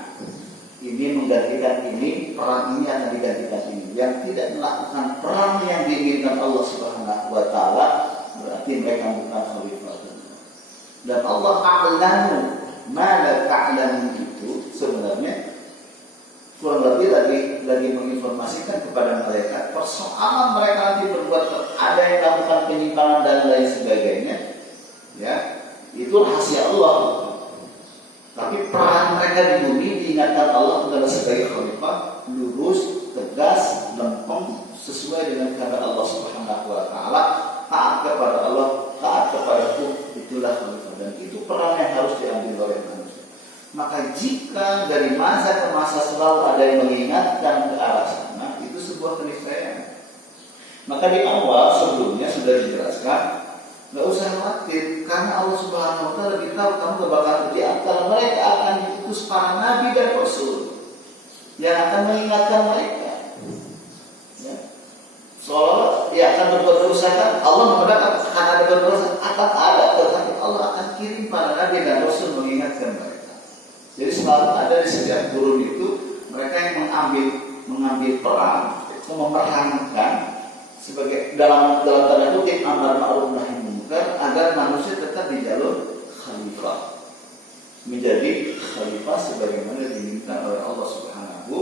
Ini menggantikan ini, peran ini akan digantikan ini. Yang tidak melakukan peran yang diinginkan Allah Subhanahu wa taala, berarti mereka bukan khalifah. Dan Allah a'lamu ma la ta'lamu itu sebenarnya kurang lebih lagi lagi menginformasikan kepada malaikat persoalan mereka nanti berbuat ada yang melakukan penyimpangan dan lain sebagainya, ya itu rahasia Allah. Tapi peran mereka di bumi diingatkan Allah adalah sebagai khalifah, lurus, tegas, lempeng, sesuai dengan kehendak Allah Subhanahu wa taala, taat kepada Allah, taat kepadaku, itulah khalifah, dan itu peran yang harus diambil oleh manusia. Maka jika dari masa ke masa selalu ada yang mengingatkan ke arah sana, itu sebuah keniscayaan. Maka di awal sebelumnya sudah dijelaskan, nggak usah khawatir, karena Allah Subhanahu wa taala lebih tahu kamu gak bakal di antara mereka akan diutus para nabi dan rasul yang akan mengingatkan mereka. Ya. Seolah dia akan berbuat dosa, kan Allah mengatakan akan ada berdosa, akan ada, tetapi Allah akan kirim para nabi dan rasul mengingatkan mereka. Jadi selalu ada di setiap guru itu mereka yang mengambil peran, mempertahankan sebagai dalam tanda kutip amar ma'ruf nahi munkar agar manusia tetap di jalur khalifah, menjadi khalifah sebagaimana diminta oleh Allah Subhanahu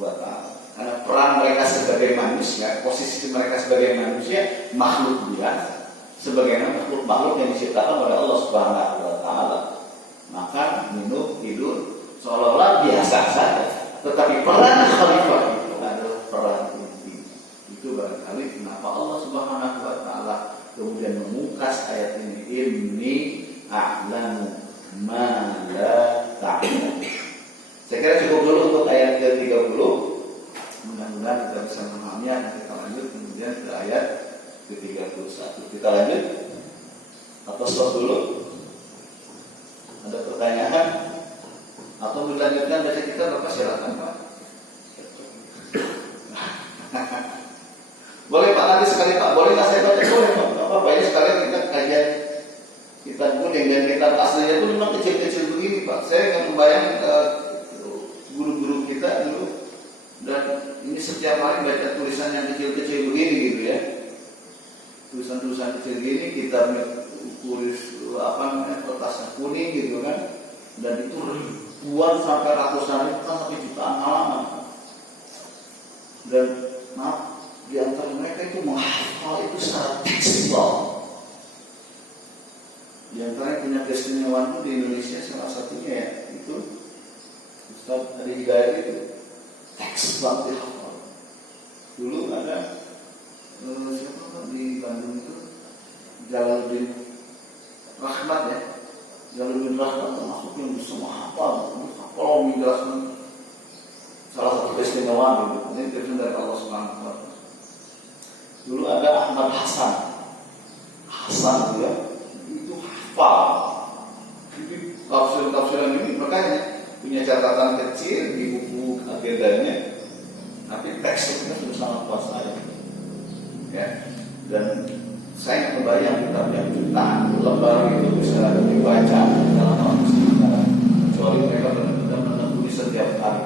wa taala. Karena peran mereka sebagai manusia, posisi mereka sebagai manusia, makhluk biasa, sebagaimana makhluk yang diciptakan oleh Allah Subhanahu wa taala. Makan, minum, tidur, seolah-olah biasa saja. Tetapi peran khalifah itu adalah peran inti. Itu barangkali kenapa Allah Subhanahu wa taala kemudian memungkas ayat ini, inni a'lamu ma la ta'lamun. Saya kira cukup dulu untuk ayat ke-30. Mudah-mudahan kita bisa memahaminya. Nanti kita lanjut kemudian ke ayat ke-31. Kita lanjut atau stop dulu? Ada pertanyaan? Atau dilanjutkan baca kitab, Bapak silakan Pak. Boleh Pak, nanti sekali Pak, boleh nggak saya baca? Boleh Pak, apa-apa, ini sekalian kita kajian kitab kuning, dan kitab aslinya itu memang kecil-kecil begini Pak. Saya nggak membayang guru-guru kita dulu, dan ini setiap hari baca tulisan yang kecil-kecil begini gitu ya. Tulisan-tulisan kecil gini, kita tulis kertasnya kuning gitu kan, dan itu ribuan sampai ratusan ribu sampai jutaan halaman. Dan maaf, di antara mereka itu menghafal itu secara tekstual. Di antara yang punya keistimewaan itu di Indonesia salah satunya ya itu Ustaz Adi Hidayat itu teks banget dihafal. Dulu ada siapa di Bandung itu Jalaluddin Rahmat ya, Jalaluddin Rahmat termasuk yang bisa menghafal. Kalau menjelaskan salah satu keistimewaan gitu, ini terjun dari Allah Subhanahu wa taala. Dulu ada Ahmad Hasan ya, itu hafal. Jadi tafsiran ini makanya punya catatan kecil di buku agendanya, tapi teksnya sudah sangat kuasa ya. Dan saya membayang kitab yang jutaan lembar itu bisa dibaca dalam waktu sebentar, kecuali mereka benar-benar menekuni setiap hari.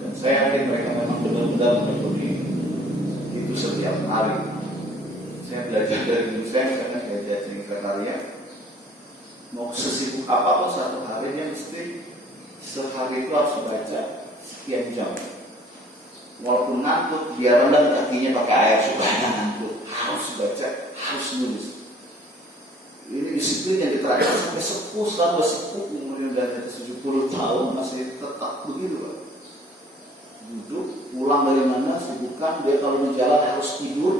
Dan saya yakin mereka memang benar-benar menekuni itu setiap hari. Saya belajar dari dulu saya, misalnya belajar sekretariat, mau sesibuk apapun satu hari dia mesti sehari itu harus baca sekian jam. Walaupun ngantuk, dia rendam kakinya pakai air supaya ngantuk, harus baca, harus nulis. Ini disiplin yang diterapkan sampai sepuh, kemudian dari 70 tahun masih tetap begitu Pak. Duduk, pulang dari mana, sibukkan, dia kalau di jalan harus tidur,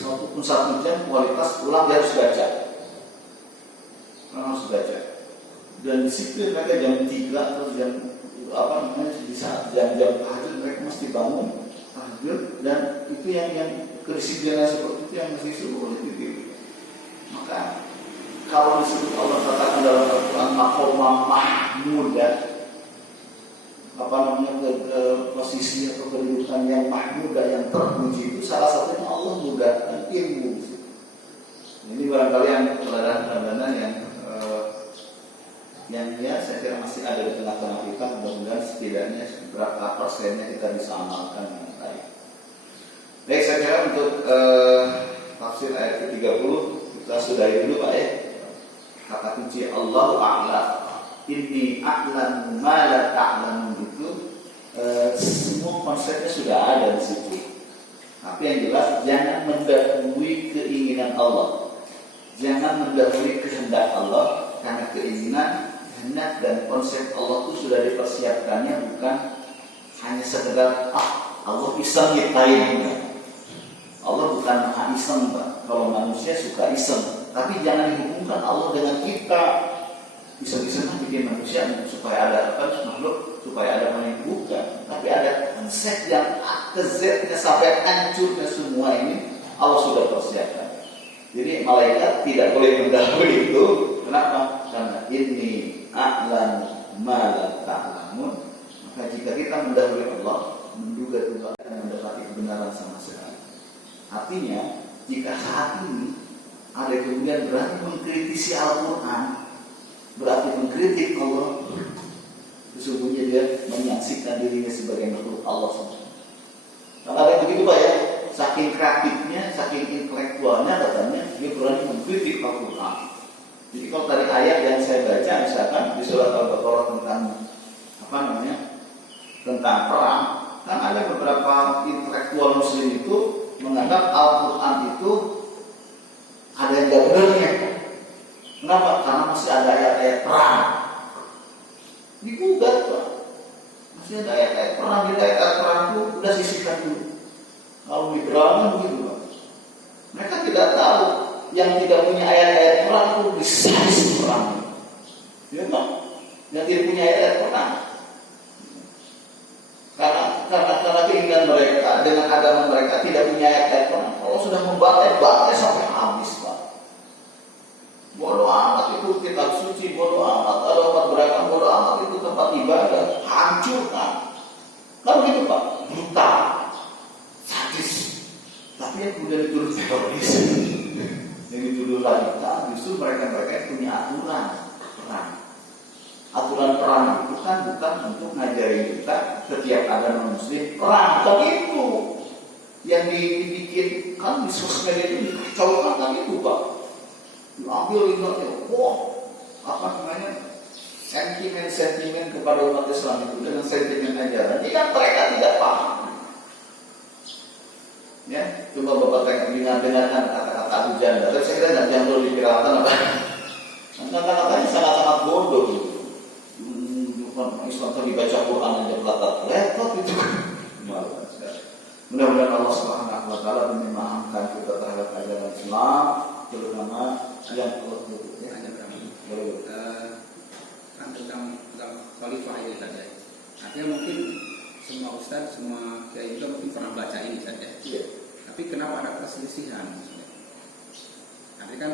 walaupun 1 jam kualitas, pulang dia harus baca. Harus baca. Dan disiplin mereka jam 3 atau jam di saat jam-jam tahajud mereka mesti bangun tahajud, dan itu yang kedisiplinan seperti itu yang masih sulit gitu. Maka kalau disebut Allah katakan dalam Al-Quran maqamah mahmudah, posisi atau kedudukan yang mahmudah, yang terpuji, itu salah satunya Allah mudahkan ilmu. Ini barangkali yang pelajaran-pelajaran yang ya saya kira masih ada di tengah-tengah kita. Mudah-mudahan setidaknya berapa persennya kita bisa amalkan dengan baik. Baik, saya kira untuk tafsir ayat ke-30 kita sudahi dulu Pak ya. Kata kunci Allahu a'lam, inni a'lamu ma la ta'lamun itu semua konsepnya sudah ada di situ. Tapi yang jelas jangan mendahului keinginan Allah. Jangan mendahului kehendak Allah, karena keinginan, kehendak dan konsep Allah itu sudah dipersiapkannya, bukan hanya sekedar Allah iseng nyiptain. Allah bukan maha iseng, Pak. Kalau manusia suka iseng, tapi jangan dihubungkan Allah dengan kita. Bisa-bisa bikin manusia supaya ada makhluk, supaya ada yang bukan. Tapi ada konsep yang A ke Z-nya sampai hancurnya semua ini Allah sudah persiapkan. Jadi malaikat tidak boleh mendahului itu. Kenapa? Karena ini a'lam ma la ta'lamun. Maka jika kita mendahului Allah, menduga Tuhan akan mendapati kebenaran sama sekali. Artinya, jika saat ini ada kemudian berani mengkritisi Al-Quran, berarti mengkritik Allah, sesungguhnya dia menyaksikan dirinya sebagai makhluk Allah SWT. Kalau ada yang begitu Pak ya, saking kreatifnya, saking intelektualnya katanya, dia berani mengkritik Al-Quran. Jadi kalau tadi ayat yang saya baca, misalkan di surat Al-Baqarah tentang perang, kan ada beberapa intelektual muslim itu menganggap Al-Quran itu ada yang gak benarnya. Kenapa? Karena masih ada ayat-ayat perang. Digugat Pak. Masih ada ayat-ayat perang, ayat-ayat perang itu udah sisihkan dulu. Kalau liberalnya begitu Pak. Mereka tidak tahu yang tidak punya ayat-ayat perang itu bisa perang. Ya Pak. Yang tidak punya ayat-ayat perang. Karena keinginan mereka dengan agama mereka tidak punya ayat-ayat perang. Kalau sudah membantai sampai habis Pak. Bodoh amat itu kitab suci, bodoh amat ada tempat beragam, bodoh amat itu tempat ibadah, hancurkan. Kalau gitu Pak, brutal, sadis. Tapi yang kemudian dituduh teroris, yang dituduh radikal, justru mereka yang punya aturan perang. Aturan perang itu kan bukan untuk ngajarin kita setiap agama muslim perang, bukan itu. Yang dibikin kan di sosmed itu dikacaukan kan itu Pak. Diambil ingatnya, sentimen kepada umat Islam itu dengan sentimen ajaran. Ini kan mereka tidak paham. Ya, coba Bapak tengok dengarkan kata-kata Abu Janda. Tapi saya kira tidak jangkau di piratan apa. Kata-katanya sangat-sangat bodoh. Islam itu dibaca Quran aja pelatat laptop itu. Mudah-mudahan Allah Subhanahu wa taala memahamkan kita terhadap ajaran Islam, terutama yang Allah butuhnya. Kan tentang khalifah ini saja. Artinya mungkin semua ustaz, semua kiai juga mungkin pernah baca ini saja. Iya. Tapi kenapa ada perselisihan? Artinya kan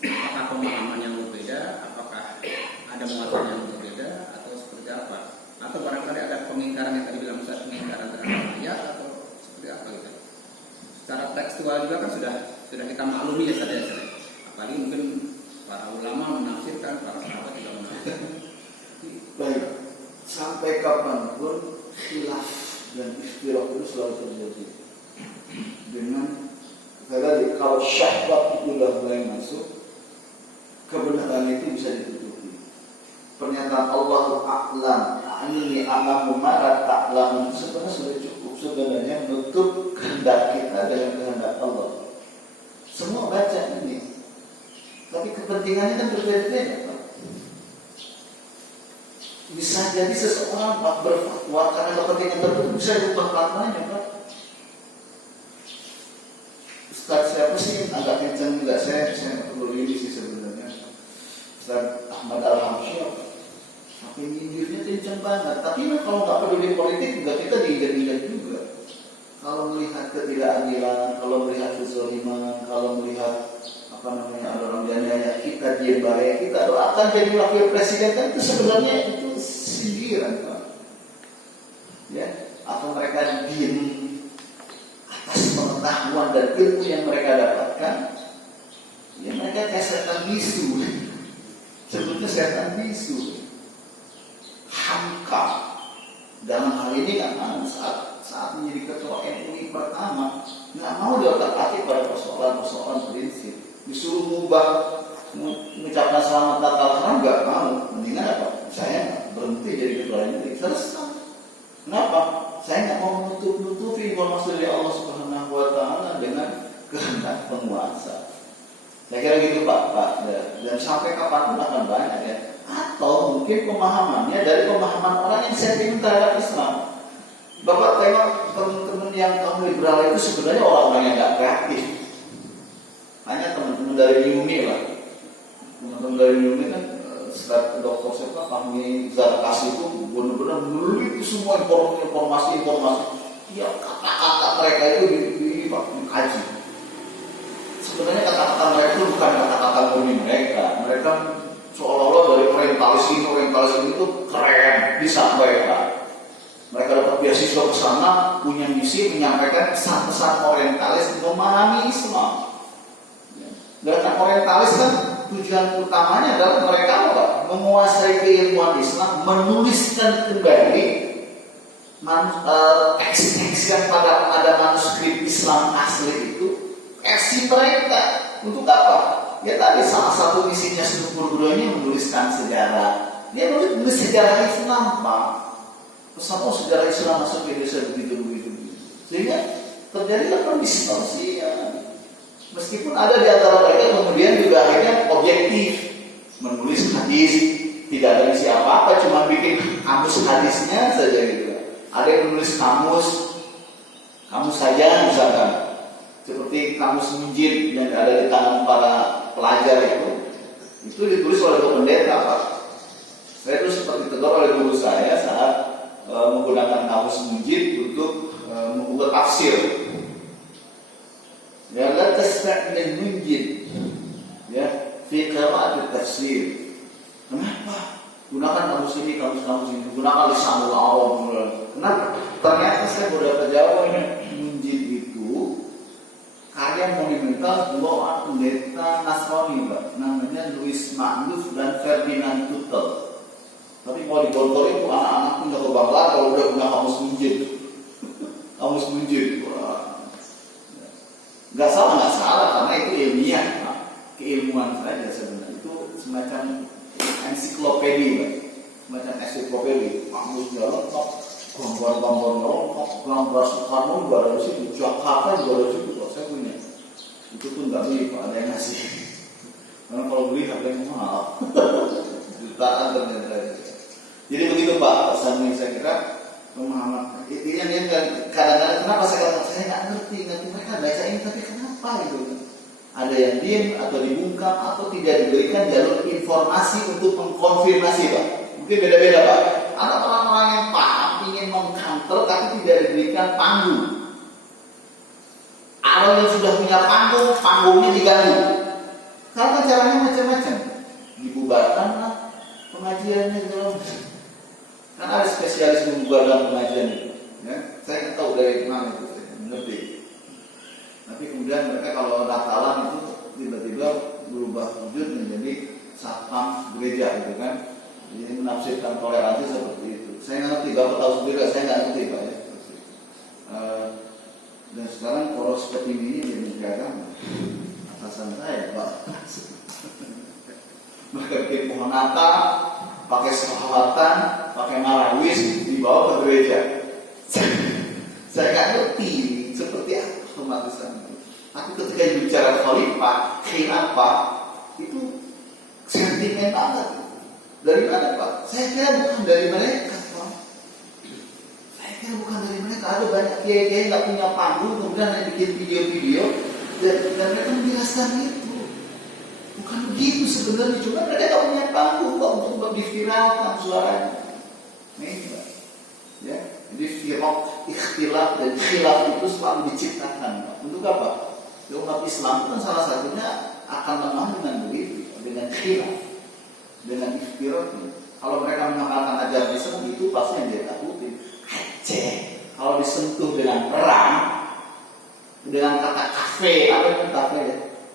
apakah pemahaman yang berbeda, apakah ada muatan yang berbeda, atau seperti apa? Atau barangkali ada pengingkaran yang tadi bilang Ustaz, pengingkaran terhadap ayat atau seperti apa gitu. Secara tekstual juga kan sudah kita maklumi ya saja. Apalagi mungkin para ulama menafsirkan, para sahabat juga menafsirkan. Baik, sampai kapanpun khilaf dan ikhtilaf itu selalu terjadi. Dengan tadi kalau syahwat itu sudah mulai masuk, kebenaran itu bisa ditutupi. Pernyataan Allahu a'lam, ini a'lamu ma la ta'lamun sebenarnya sudah cukup sebenarnya menutup kehendak kita dengan kehendak Allah. Semua baca ini, tapi kepentingannya kan berbeda-beda. Bisa jadi seseorang Pak berfatwa karena kepentingan tertentu bisa diubah fatwanya Pak. Ustaz siapa sih agak kencang juga saya perlu ini sih sebenarnya. Ustaz Ahmad Al-Hamsyah, tapi nyindirnya kencang banget. Tapi kalau nggak peduli politik juga kita diinjak-injak juga. Kalau melihat ketidakadilan, kalau melihat kezaliman, kalau melihat ada orang janda kita diam baik, kita doakan jadi wakil presiden kan itu sebenarnya itu sindiran Pak. Ya, atau mereka diam atas pengetahuan dan ilmu yang mereka dapatkan, ya mereka kayak setan bisu. Sebutnya setan bisu. Hamka dalam hal ini nggak mau saat menjadi ketua MUI pertama nggak mau diotak-atik pada persoalan prinsip. Disuruh mengubah mengucapkan selamat Natal sekarang nggak mau. Mendingan apa? Saya berhenti jadi ketua MUI. Selesai. Kenapa? saya nggak mau menutupi informasi dari Allah Subhanahu Wa Taala dengan kehendak penguasa. Saya kira gitu Pak. Dan sampai kapanpun akan banyak ya. Atau mungkin pemahamannya dari pemahaman orang yang sentimen terhadap Islam. Bapak tengok teman-teman yang kaum liberal itu sebenarnya orang-orang yang nggak kreatif. Hanya teman-teman dari Yumi lah. Teman-teman dari Yumi kan setelah dokter siapa Fahmi Zarkasi itu benar-benar meneliti semua informasi. Ya kata-kata mereka itu dikaji. Sebenarnya kata-kata mereka itu bukan kata-kata murni mereka. Mereka seolah-olah dari orientalis ini itu keren disampaikan. Mereka dapat beasiswa ke sana, punya misi menyampaikan pesan-pesan orientalis memahami Islam. Gerakan orientalis kan tujuan utamanya adalah mereka apa? Menguasai keilmuan Islam, menuliskan kembali teks-teks yang pada manuskrip Islam asli itu versi mereka. Untuk apa? Ya tadi salah satu misinya Sultan Guru ini menuliskan sejarah. Dia menulis sejarah Islam, Pak. Pesan sejarah Islam masuk ke Indonesia begitu. Sehingga terjadilah pendistorsian. Meskipun ada di antara mereka kemudian juga akhirnya objektif menulis hadis, tidak ada isi apa-apa, cuma bikin kamus hadisnya saja gitu. Ada yang menulis kamus saja misalkan, seperti kamus Munjid yang ada di tangan para pelajar itu ditulis oleh Dr. Pendeta Pak. Saya itu seperti tegur oleh guru saya saat menggunakan kamus Munjid untuk membuat tafsir. Ya, la tasma' Munjid. Ya, fi qira'at tafsir. Kenapa? Gunakan kamus ini. Gunakan lisanul Arab. Kenapa? Ternyata saya baru dapat jawabannya. Munjid itu karya monumental dua pendeta Nasrani, Pak. Namanya Louis Magnus dan Ferdinand Tuttle. Tapi mau digontor itu anak-anak punya kebanggaan kalau udah punya kamus Munjid. Kamus Munjid. Nggak salah karena itu ilmiah, Pak. Keilmuan saja sebenarnya. Itu semacam ensiklopedi, Pak. Semacam ensiklopedi. Kamusnya lengkap, gambar-gambarnya lengkap, gambar Soekarno juga ada di situ, Jakarta juga ada di situ. Saya punya. Itu pun nggak beli, Pak. Ada yang ngasih. Karena kalau beli harganya mahal. Jutaan ternyata. Jadi begitu Pak, pesan yang saya kira pemahaman. Intinya dia kadang-kadang kenapa saya nggak ngerti mereka baca ini tapi kenapa gitu? Ada yang diam atau dibungkam atau tidak diberikan jalur informasi untuk mengkonfirmasi Pak. Mungkin beda-beda Pak. Ada orang-orang yang paham ingin mengkanter tapi tidak diberikan panggung. Ada yang sudah punya panggungnya diganggu. Karena caranya macam-macam. Dibubarkan lah pengajiannya gitu. Kan ada spesialis membubarkan pengajian itu. Ya, saya nggak tahu dari mana itu, saya mengerti. Tapi kemudian mereka kalau Natalan itu tiba-tiba berubah wujud menjadi satpam gereja gitu kan. Jadi menafsirkan toleransi seperti itu. Saya nggak ngerti, Bapak tahu sendiri, saya nggak ngerti Pak ya. Dan sekarang poros petinggi ini jadi pegang atasan saya Pak. Mereka bikin pohon Natal, pakai selawatan, pakai marawis, dibawa ke gereja. Saya nggak ngerti seperti apa umat Islam itu. Tapi ketika bicara khalifah, khilafah, itu sentimen banget. Dari mana Pak? Saya kira bukan dari mereka Pak. Saya kira bukan dari mereka. Ada banyak kiai-kiai nggak punya panggung, kemudian yang bikin video-video dan mereka menjelaskan itu. Bukan begitu sebenarnya, cuma mereka nggak punya panggung Pak untuk diviralkan suaranya. Nih Pak. Ya, jadi firaq, ikhtilaf dan khilaf itu selalu diciptakan Pak. Untuk apa? Ya, umat Islam itu kan salah satunya akan menang dengan begitu, dengan khilaf, dengan ikhtilaf. Kalau mereka mengamalkan ajaran Islam itu pasti yang dia takutin. Aceh, kalau disentuh dengan perang, dengan kata kafe, apa itu kafe?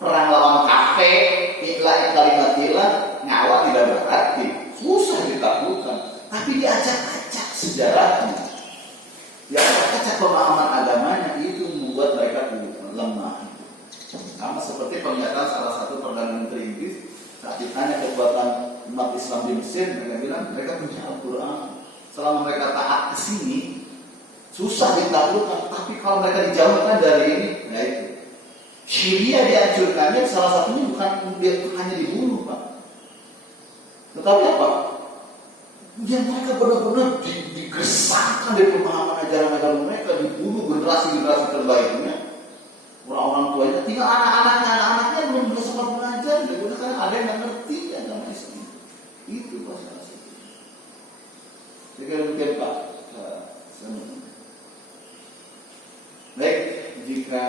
Perang lawan kafe, ikhlas kalimatillah, nyawa tidak berarti, susah ditakutkan. Tapi diacak-acak sejarahnya, diacak-acak pemahaman agamanya, itu membuat mereka lemah. Sama seperti pernyataan salah satu Perdana Menteri Inggris saat ditanya kekuatan umat Islam di Mesir, mereka bilang mereka punya Al-Quran. Selama mereka taat ke sini, susah ditaklukkan. Tapi kalau mereka dijauhkan dari ini, nah itu. Syria dihancurkannya salah satunya bukan hanya dibunuh, Pak. Tetapi apa? Yang mereka benar-benar digersakkan dari pemahaman ajaran-ajaran mereka, dibunuh generasi-generasi terbaiknya. Orang-orang tuanya, tinggal anak-anaknya belum sempat belajar, karena ada yang nggak ngerti agama Islam. Itu masalah itu. Jadi demikian Pak. Baik, jika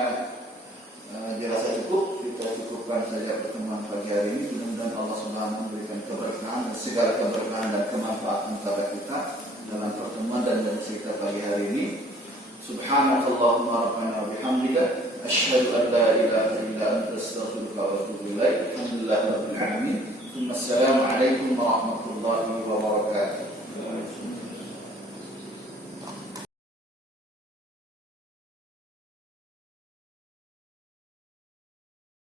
dirasa cukup, kita cukupkan saja pertemuan pagi hari ini. Mudah-mudahan Allah Subhanahu memberikan keberkahan dan segala keberkahan dan kemanfaatan kepada kita dalam pertemuan dan kita pagi hari ini. Subhanakallahumma rabbana wa bihamdika asyhadu an la ilaha illa anta astaghfiruka wa atubu ilaik. Alhamdulillahirabbil alamin. Assalamualaikum warahmatullahi wabarakatuh.